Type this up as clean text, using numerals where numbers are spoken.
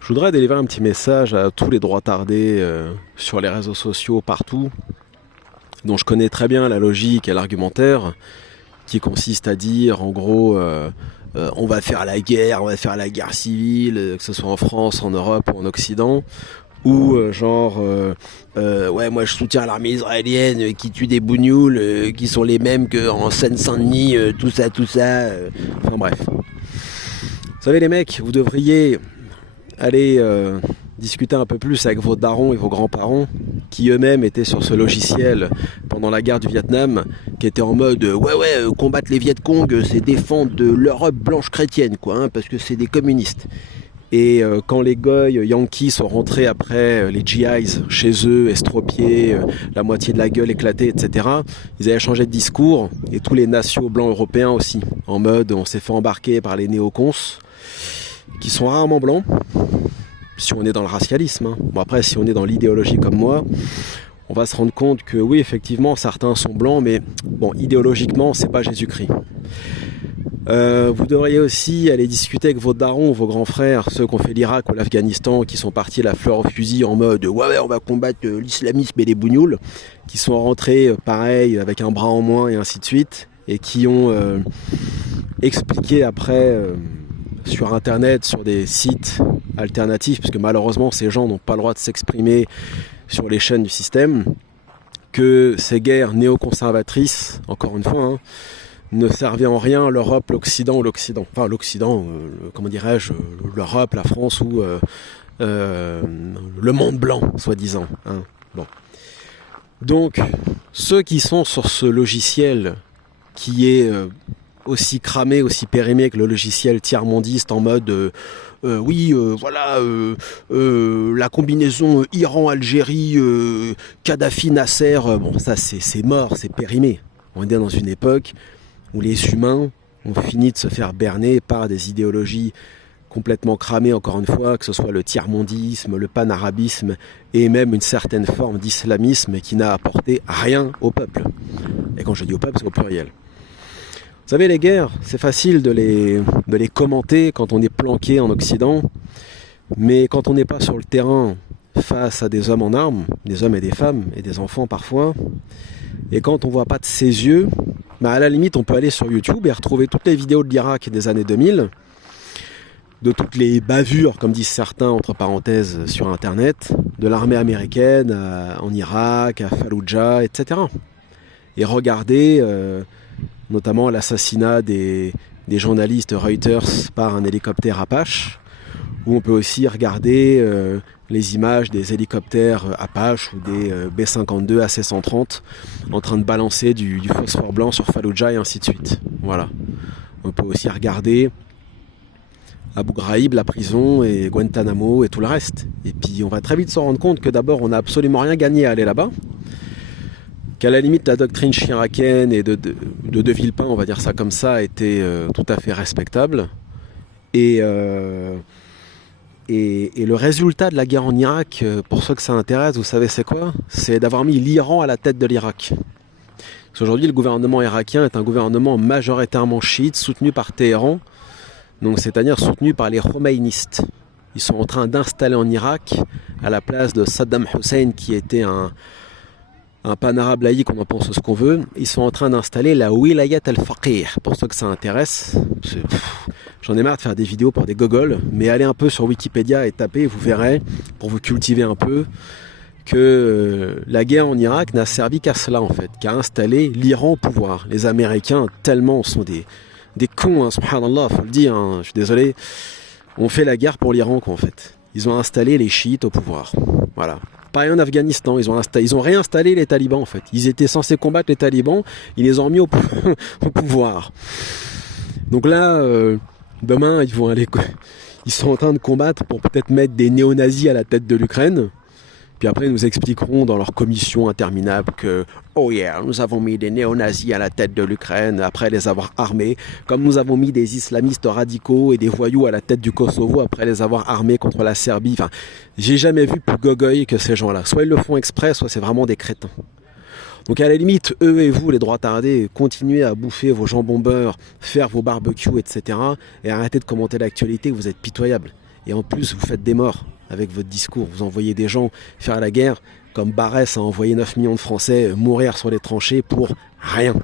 Je voudrais délivrer un petit message à tous les droitards sur les réseaux sociaux, partout, dont je connais très bien la logique et l'argumentaire, qui consiste à dire, en gros, on va faire on va faire la guerre civile, que ce soit en France, en Europe ou en Occident, ou ouais, moi je soutiens l'armée israélienne qui tue des bougnoules, qui sont les mêmes qu'en Seine-Saint-Denis, tout ça, enfin bref. Vous savez les mecs, vous devriez aller discuter un peu plus avec vos darons et vos grands-parents qui eux-mêmes étaient sur ce logiciel pendant la guerre du Vietnam, qui était en mode combattre les Viet Cong, c'est défendre l'Europe blanche chrétienne, quoi, hein, parce que c'est des communistes. Et quand les goy yankees sont rentrés après les GIs chez eux, estropiés, la moitié de la gueule éclatée, etc., ils avaient changé de discours, et tous les nationaux blancs européens aussi, en mode on s'est fait embarquer par les néocons, qui sont rarement blancs, si on est dans le racialisme. Hein. Bon après, si on est dans l'idéologie comme moi, on va se rendre compte que oui, effectivement, certains sont blancs, mais bon, idéologiquement, c'est pas Jésus-Christ. Vous devriez aussi aller discuter avec vos darons, vos grands frères, ceux qui ont fait l'Irak ou l'Afghanistan, qui sont partis à la fleur au fusil en mode ouais, on va combattre l'islamisme et les bougnoules, qui sont rentrés pareil, avec un bras en moins et ainsi de suite, et qui ont expliqué après sur internet, sur des sites alternatifs, parce que malheureusement ces gens n'ont pas le droit de s'exprimer sur les chaînes du système, que ces guerres néoconservatrices, encore une fois, hein, ne servaient en rien à l'Europe, l'Occident ou l'Occident. Enfin l'Occident, comment dirais-je, l'Europe, la France ou le monde blanc, soi-disant. Hein. Bon. Donc, ceux qui sont sur ce logiciel qui est aussi cramé, aussi périmé que le logiciel tiers-mondiste en mode la combinaison Iran-Algérie, Kadhafi-Nasser, bon ça c'est mort, c'est périmé. On est dans une époque où les humains ont fini de se faire berner par des idéologies complètement cramées, encore une fois, que ce soit le tiers-mondisme, le panarabisme et même une certaine forme d'islamisme qui n'a apporté rien au peuple. Et quand je dis au peuple, c'est au pluriel. Vous savez, les guerres, c'est facile de les commenter quand on est planqué en Occident, mais quand on n'est pas sur le terrain face à des hommes en armes, des hommes et des femmes, et des enfants parfois, et quand on ne voit pas de ses yeux, bah à la limite on peut aller sur YouTube et retrouver toutes les vidéos de l'Irak des années 2000, de toutes les bavures, comme disent certains, entre parenthèses, sur Internet, de l'armée américaine en Irak, à Fallujah, etc. Et regarder notamment l'assassinat des journalistes Reuters par un hélicoptère Apache, où on peut aussi regarder les images des hélicoptères Apache ou des B-52 AC-130 en train de balancer du phosphore blanc sur Fallujah et ainsi de suite. Voilà. On peut aussi regarder Abu Ghraib, la prison, et Guantanamo et tout le reste. Et puis on va très vite se rendre compte que d'abord on n'a absolument rien gagné à aller là-bas, qu'à la limite la doctrine chiracienne et de Villepin, on va dire ça comme ça, était tout à fait respectable. Et le résultat de la guerre en Irak, pour ceux que ça intéresse, vous savez c'est quoi? C'est d'avoir mis l'Iran à la tête de l'Irak. Parce qu'aujourd'hui, le gouvernement irakien est un gouvernement majoritairement chiite, soutenu par Téhéran, donc c'est-à-dire soutenu par les khomeïnistes. Ils sont en train d'installer en Irak, à la place de Saddam Hussein, qui était un pan-arabe laïque, on en pense ce qu'on veut, ils sont en train d'installer la Wilayat al-Faqih. Pour ceux que ça intéresse, j'en ai marre de faire des vidéos pour des gogoles, mais allez un peu sur Wikipédia et tapez, vous verrez, pour vous cultiver un peu, que la guerre en Irak n'a servi qu'à cela en fait, qu'à installer l'Iran au pouvoir. Les Américains tellement sont des cons, hein, subhanallah, faut le dire, hein, je suis désolé, ont fait la guerre pour l'Iran quoi en fait. Ils ont installé les chiites au pouvoir. Voilà. Pareil en Afghanistan, ils ont réinstallé les talibans en fait. Ils étaient censés combattre les talibans, ils les ont remis au pouvoir. Donc là, demain, ils sont en train de combattre pour peut-être mettre des néo-nazis à la tête de l'Ukraine. Puis après, ils nous expliqueront dans leur commission interminable que oh yeah, nous avons mis des néo-nazis à la tête de l'Ukraine après les avoir armés, comme nous avons mis des islamistes radicaux et des voyous à la tête du Kosovo après les avoir armés contre la Serbie. Enfin, j'ai jamais vu plus gogoï que ces gens-là. Soit ils le font exprès, soit c'est vraiment des crétins. Donc à la limite, eux et vous, les droitardés, continuez à bouffer vos jambons beurre, faire vos barbecues, etc. Et arrêtez de commenter l'actualité, vous êtes pitoyables. et en plus vous faites des morts avec votre discours. Vous envoyez des gens faire la guerre, comme Barès a envoyé 9 millions de Français mourir sur les tranchées pour rien.